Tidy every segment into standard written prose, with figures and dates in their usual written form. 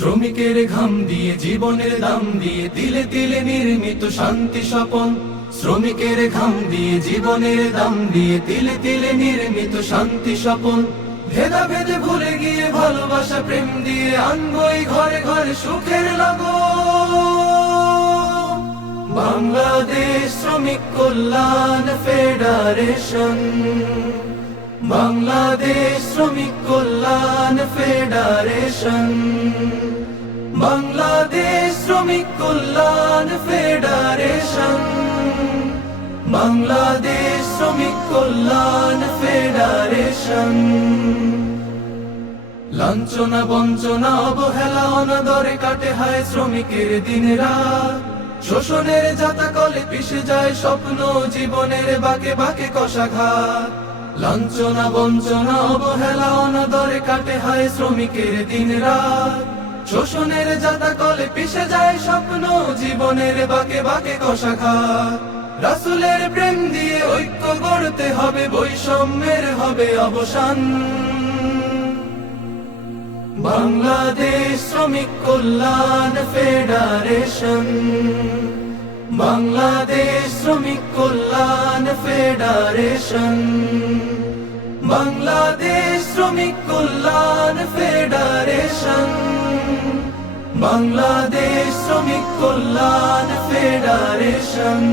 শ্রমিকের ঘাম দিয়ে জীবনের দাম দিয়ে তিলে তিলে নির্মিত শান্তি স্বপন। শ্রমিকের ঘাম দিয়ে জীবনের দাম দিয়ে তিলে তিলে নির্মিত শান্তি স্বপন। ভেদাভেদে ভুলে গিয়ে ভালোবাসা প্রেম দিয়ে আনবই ঘরে ঘরে সুখের লগন। বাংলাদেশ শ্রমিক কল্যাণ ফেডারেশন, বাংলাদেশ শ্রমিক কল্যাণ ফেডারেশন, বাংলাদেশ শ্রমিক কল্যাণ ফেডারেশন, বাংলাদেশ শ্রমিক কল্যাণ ফেডারেশন। লাঞ্ছনা বঞ্চনা অবহেলা অনাদরে কাটে হায় শ্রমিকের দিন রাত। শোষণের জাতাকলে পিষে যায় স্বপ্ন জীবনের বাঁকে বাঁকে কষাঘাত। লাঞ্ছনা বঞ্চনা অবহেলা অনাদরে কাটে হায় শ্রমিকের দিন রাত। শোষণের জাতাকলে পিষে যায় স্বপ্ন জীবনের বাঁকে বাঁকে কষাঘাত। রাসূলের প্রেম দিয়ে ঐক্য গড়তে হবে, বৈষম্যের হবে অবসান। বাংলাদেশ শ্রমিক কল্যাণ ফেডারেশন, বাংলাদেশ শ্রমিক কল্যাণ ফেডারেশন, বাংলাদেশ শ্রমিক কল্যাণ ফেডারেশন, বাংলাদেশ শ্রমিক কল্যাণ ফেডারেশন।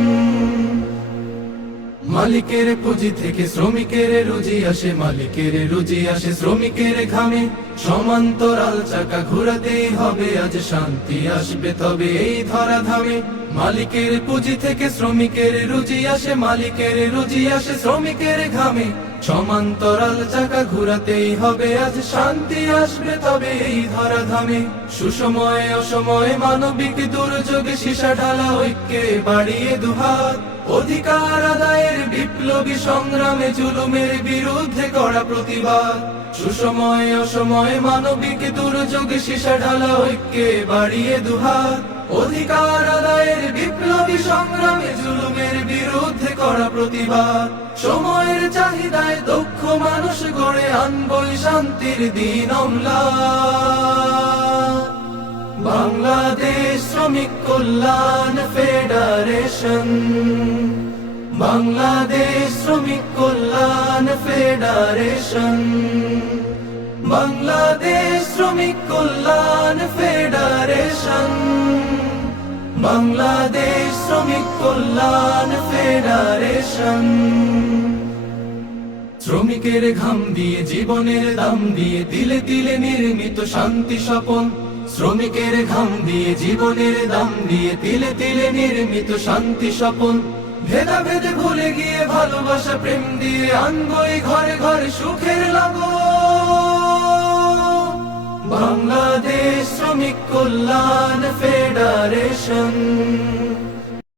মালিকের পুঁজি থেকে শ্রমিকের রুজি আসে, মালিকের রুজি আসে শ্রমিকের ঘামে। সমান্তরাল চাকা ঘোরাতেই হবে, আজ শান্তি আসবে তবে এই ধরাধামে। মালিকের পুঁজি থেকে শ্রমিকের রুজি আসে, মালিকের রুজি আসে শ্রমিকের ঘামে। সমান্তরাল চাকা ঘোরাতেই হবে, আজ শান্তি আসবে তবে এই ধরাধামে। সুসময়ে অসময়ে মানবিক দুর্যোগে সীসা ঢালা ঐক্যে বাড়িয়ে দুহাত। অধিকার আদায়ের বিপ্লবী সংগ্রামে জুলুমের বিরুদ্ধে করা প্রতিবাদ। সুসময়ে অসময়ে মানবিক দুর্যোগে সীসা ঢালা ঐক্যে বাড়িয়ে দুহাত। অধিকার আদায়ের বিপ্লবী সংগ্রামে জুলুমের বিরুদ্ধে করা প্রতিবাদ। সময়ের চাহিদায় দক্ষ মানুষ গড়ে আনবই শান্তির দিন অম্লান। বাংলাদেশ শ্রমিক কল্যাণ ফেডারেশন, বাংলাদেশ শ্রমিক কল্যাণ ফেডারেশন, বাংলাদেশ শ্রমিক কল্যাণ ফেডারেশন, বাংলাদেশ শ্রমিক কল্যাণ ফেডারেশন। শ্রমিকের ঘাম দিয়ে জীবনের দাম দিয়ে তিলে তিলে নির্মিত শান্তি স্বপন। শ্রমিকের ঘাম দিয়ে জীবনের দাম দিয়ে তিলে তিলে নির্মিত শান্তি স্বপন। ভেদাভেদে ভুলে গিয়ে ভালোবাসা প্রেম দিয়ে আনবই ঘরে ঘরে সুখের লগন। বাংলাদেশ শ্রমিক কল্যাণ ফেডারেশন।